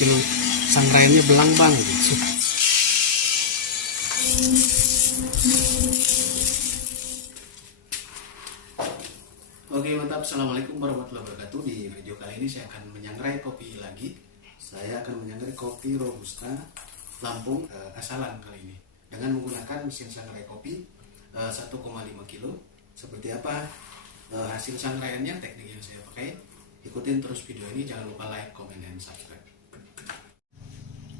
hasil sangraiannya belang bang gitu. Oke mantap, assalamualaikum warahmatullahi wabarakatuh. Di video kali ini saya akan menyangrai kopi lagi. Saya akan menyangrai kopi Robusta Lampung asalan kali ini dengan menggunakan mesin sangrai kopi 1,5 kilo. Seperti apa hasil sangraiannya, teknik yang saya pakai, ikutin terus video ini. Jangan lupa like, comment, dan subscribe.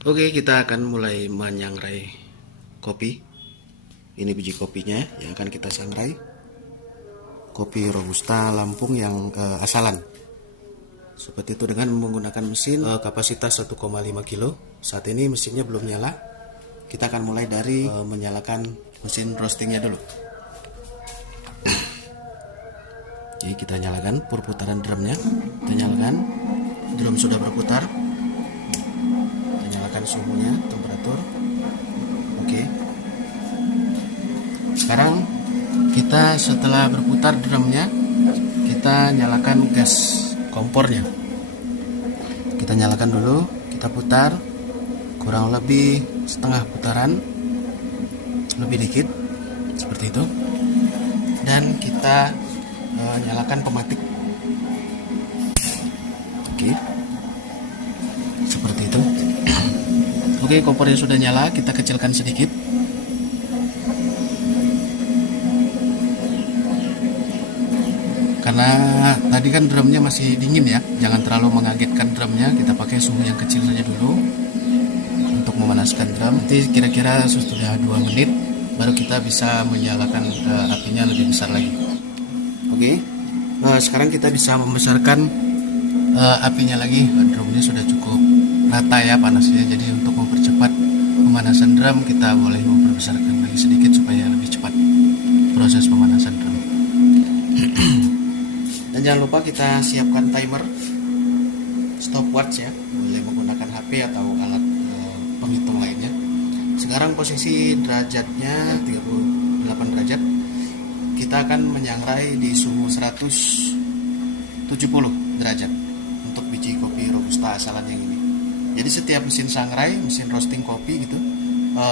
Oke, kita akan mulai menyangrai kopi. Ini biji kopinya yang akan kita sangrai. Kopi Robusta Lampung yang asalan. Seperti itu dengan menggunakan mesin kapasitas 1,5 kilo. Saat ini mesinnya belum nyala. Kita akan mulai dari menyalakan mesin roastingnya dulu. Jadi kita nyalakan perputaran drumnya. Kita nyalakan, drum sudah berputar. Kita nyalakan suhunya, temperatur. Oke. Sekarang kita setelah berputar drumnya, kita nyalakan gas kompornya. Kita nyalakan dulu, kita putar kurang lebih setengah putaran, lebih dikit seperti itu, dan kita nyalakan pematik. Oke, seperti itu. Oke, kompornya sudah nyala, kita kecilkan sedikit. Karena tadi kan drumnya masih dingin ya, jangan terlalu mengagetkan drumnya. Kita pakai suhu yang kecil saja dulu untuk memanaskan drum. Nanti kira-kira sudah 2 menit baru kita bisa menyalakan apinya lebih besar lagi. Oke, sekarang kita bisa membesarkan apinya lagi. Drumnya sudah cukup rata ya panasnya, jadi untuk mempercepat pemanasan drum kita boleh memperbesarkan lagi sedikit supaya lebih cepat proses pemanasan drum. Dan jangan lupa kita siapkan timer, stopwatch ya, boleh menggunakan HP atau alat penghitung lainnya. Sekarang posisi derajatnya 38 derajat. Kita akan menyangrai di suhu 170 derajat untuk biji kopi Robusta asalan yang ini. Jadi setiap mesin sangrai, mesin roasting kopi gitu,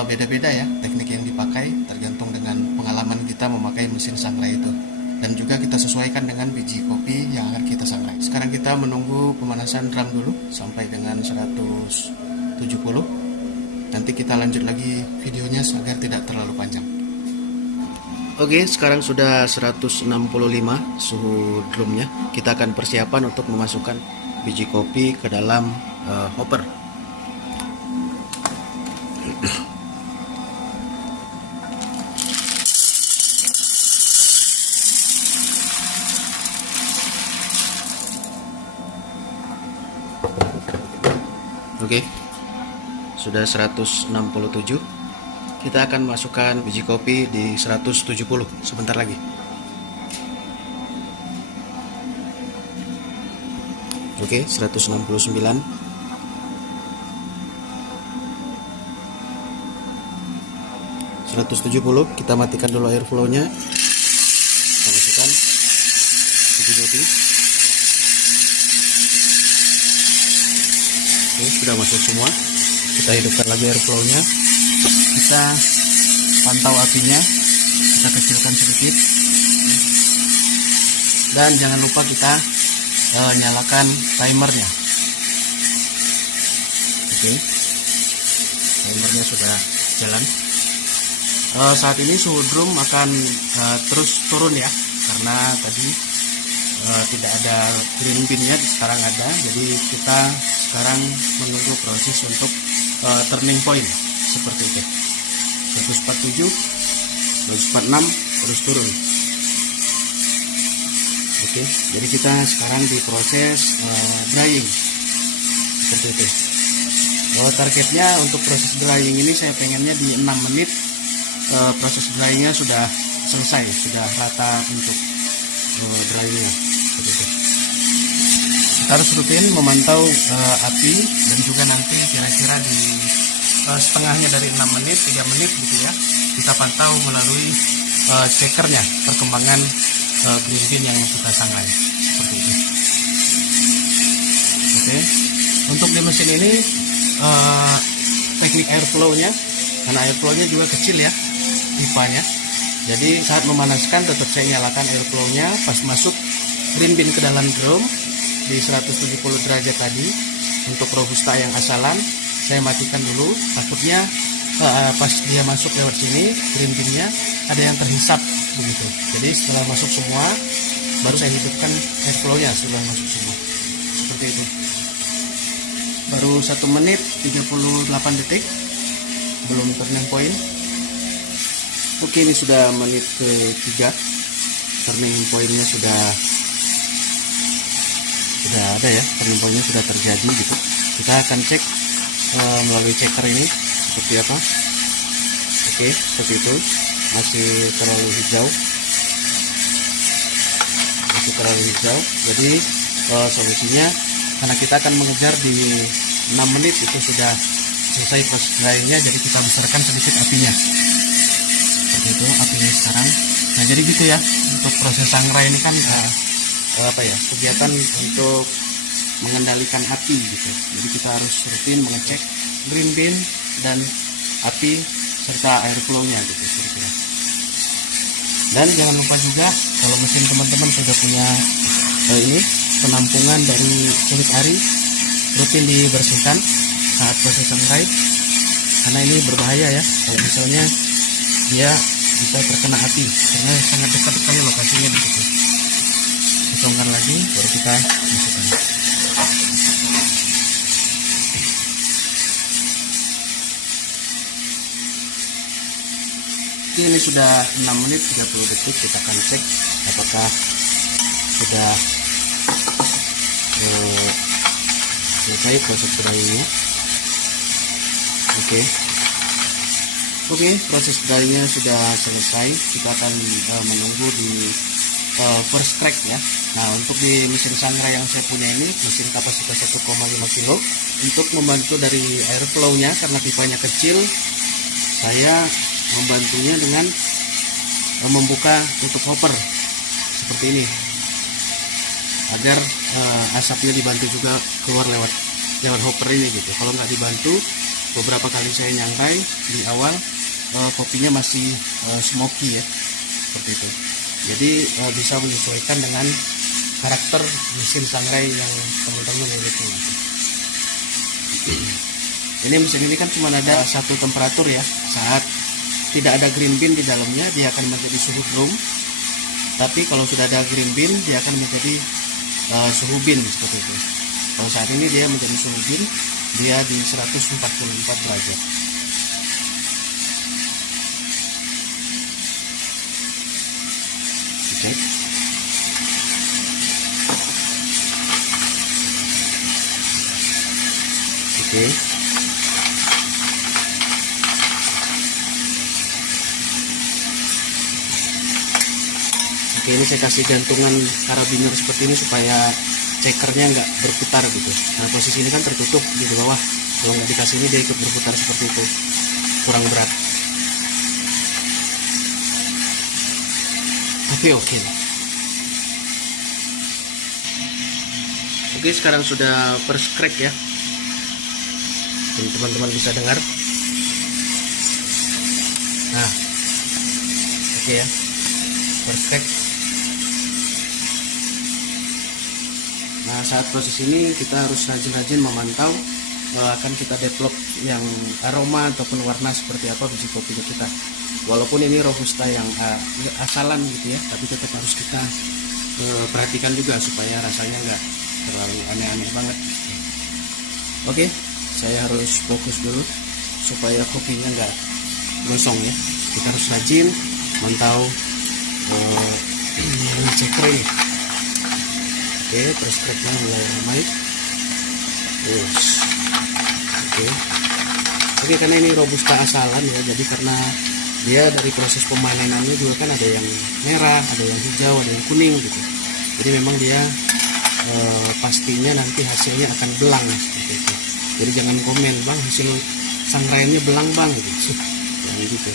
beda-beda ya teknik yang dipakai, tergantung dengan pengalaman kita memakai mesin sangrai itu. Dan juga kita sesuaikan dengan biji kopi yang akan kita sangrai. Sekarang kita menunggu pemanasan drum dulu sampai dengan 170. Nanti kita lanjut lagi videonya agar tidak terlalu panjang. Oke, sekarang sudah 165 suhu drumnya. Kita akan persiapan untuk memasukkan biji kopi ke dalam hopper. Oke, sudah 167. Kita akan masukkan biji kopi di 170 sebentar lagi. Oke, 169. Kita matikan dulu air flow-nya. Kita masukkan biji kopi. Oke, sudah masuk semua. Kita hidupkan lagi air flow-nya. Kita pantau apinya, kita kecilkan sedikit. Dan jangan lupa kita nyalakan timernya. Oke, timernya sudah jalan. Saat ini suhu drum akan terus turun ya, karena tadi tidak ada green bean-nya, sekarang ada. Jadi kita sekarang menunggu proses untuk turning point seperti itu. 147, 146 terus turun. Oke, jadi kita sekarang di proses drying seperti itu. Targetnya untuk proses drying ini saya pengennya di 6 menit proses dryingnya sudah selesai, sudah rata untuk dryingnya seperti itu. Kita harus rutin memantau api, dan juga nanti kira-kira di setengahnya dari 6 menit, 3 menit gitu ya, kita pantau melalui checkernya, perkembangan green bean yang kita sangrai seperti itu. Oke, Untuk di mesin ini teknik airflow-nya, karena airflow-nya juga kecil ya pipanya, jadi saat memanaskan tetap saya nyalakan airflow-nya. Pas masuk green bean ke dalam drum di 170 derajat tadi, untuk robusta yang asalan saya matikan dulu, takutnya pas dia masuk lewat sini green bean-nya ada yang terhisap begitu. Jadi setelah masuk semua baru saya hidupkan airflow-nya, setelah masuk semua seperti itu. Baru 1 menit 38 detik, belum turning point. Oke, ini sudah menit ke-3, turning point-nya sudah ada ya, turning point-nya sudah terjadi gitu. Kita akan cek melalui checker ini seperti apa. Oke, seperti itu, masih terlalu hijau, jadi solusinya, karena kita akan mengejar di 6 menit itu sudah selesai proses dryingnya, jadi kita besarkan sedikit apinya seperti itu apinya sekarang. Nah jadi gitu ya, untuk proses sangrai ini kan kegiatan untuk mengendalikan api gitu. Jadi kita harus rutin mengecek green bean dan api serta airflow-nya gitu kira-kira. Dan jangan lupa juga kalau mesin teman-teman sudah punya ini penampungan dari kulit ari, rutin dibersihkan saat proses sangrai, karena ini berbahaya ya kalau misalnya dia bisa terkena api, karena sangat dekat sekali lokasinya di situ. Kosongkan lagi baru kita masukkan. Ini sudah 6 menit 30 detik, kita akan cek apakah sudah selesai proses dryingnya. Oke, proses dryingnya sudah selesai. Kita akan menunggu di first crack ya. Nah, untuk di mesin sangrai yang saya punya ini, mesin kapasitas 1,5 kilo, untuk membantu dari airflow-nya karena pipanya kecil, saya membantunya dengan membuka tutup hopper seperti ini, agar asapnya dibantu juga keluar lewat hopper ini gitu. Kalau nggak dibantu, beberapa kali saya nyangrai di awal kopinya masih smoky ya, seperti itu. Jadi bisa menyesuaikan dengan karakter mesin sangrai yang teman-teman miliki. Ini mesin ini kan cuma ada satu temperatur ya. Saat tidak ada green bean di dalamnya, dia akan menjadi suhu drum. Tapi kalau sudah ada green bean, dia akan menjadi suhu bin seperti itu. Kalau saat ini dia menjadi suhu bin, dia di 144 derajat. Cek. Oke. Ini saya kasih gantungan karabiner seperti ini supaya cekernya nggak berputar gitu. Nah posisi ini kan tertutup di bawah, kalau nggak dikasih ini dia ikut berputar seperti itu, kurang berat. Tapi oke. Oke, sekarang sudah first crack ya, teman-teman bisa dengar. Nah oke ya, first crack. Nah saat proses ini kita harus rajin-rajin memantau akan kita develop yang aroma ataupun warna seperti apa biji kopinya kita. Walaupun ini robusta yang asalan gitu ya, tapi tetap harus kita perhatikan juga supaya rasanya nggak terlalu aneh-aneh banget. Oke, saya harus fokus dulu supaya kopinya nggak gosong ya. Kita harus rajin mantau ceker ini. Oke, press cracknya mulai ramai. Terus, oke, karena ini robusta asalan ya, jadi karena dia dari proses pemanenannya juga kan ada yang merah, ada yang hijau, ada yang kuning gitu. Jadi memang dia pastinya nanti hasilnya akan belang seperti itu. Jadi jangan komen, bang hasil sangraiannya belang bang gitu. Jangan gitu.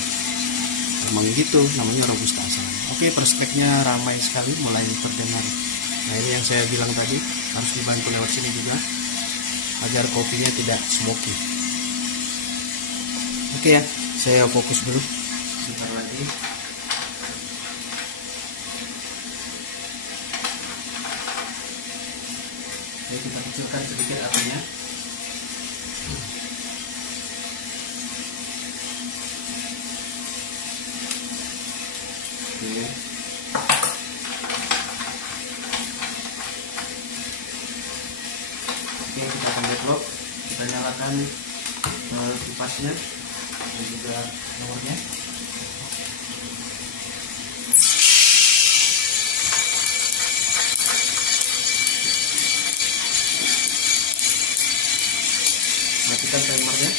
Memang gitu, namanya robusta asalan. Oke, press cracknya ramai sekali, mulai terdengar. Nah ini yang saya bilang tadi, harus dibantu lewat sini juga agar kopinya tidak smoky. Oke ya, saya fokus dulu. Sebentar lagi. Oke, kita kecilkan sedikit apinya. Oke. Oke, kita akan deadlock. Kita nyalakan kipasnya dan juga nomornya. Matikan timernya.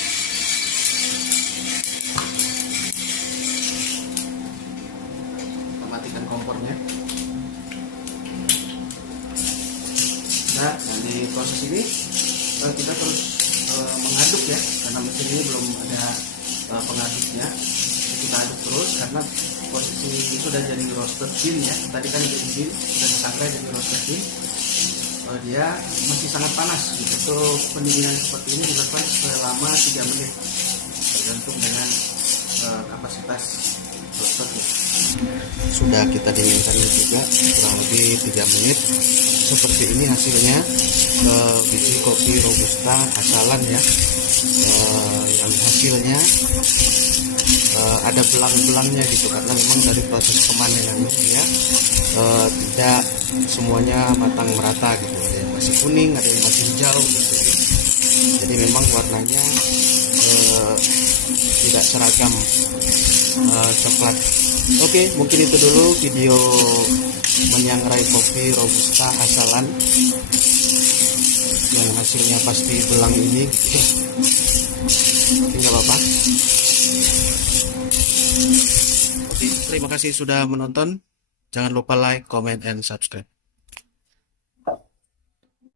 Kita matikan kompornya. Nah, di proses ini kita terus mengaduk ya, karena mesin ini belum ada pengaduknya. Kita aduk terus karena posisi itu sudah jadi roasted bean ya. Tadi kan jadi bean sudah disangrai jadi roasted bean. Dia masih sangat panas gitu. Untuk pendinginan seperti ini dilakukan selama 3 menit tergantung dengan kapasitas roasternya. Sudah kita dinginkan juga kurang lebih 3 menit. Seperti ini hasilnya biji kopi robusta asalan ya, yang hasilnya ada belang-belangnya gitu, karena memang dari proses pemanenannya ya tidak semuanya matang merata gitu, ada yang masih kuning, ada yang masih hijau gitu. Jadi memang warnanya tidak seragam coklat. Oke, mungkin itu dulu video menyangrai kopi robusta asalan yang hasilnya pasti belang ini gitu. Tidak apa-apa. Oke, terima kasih sudah menonton. Jangan lupa like, comment, and subscribe.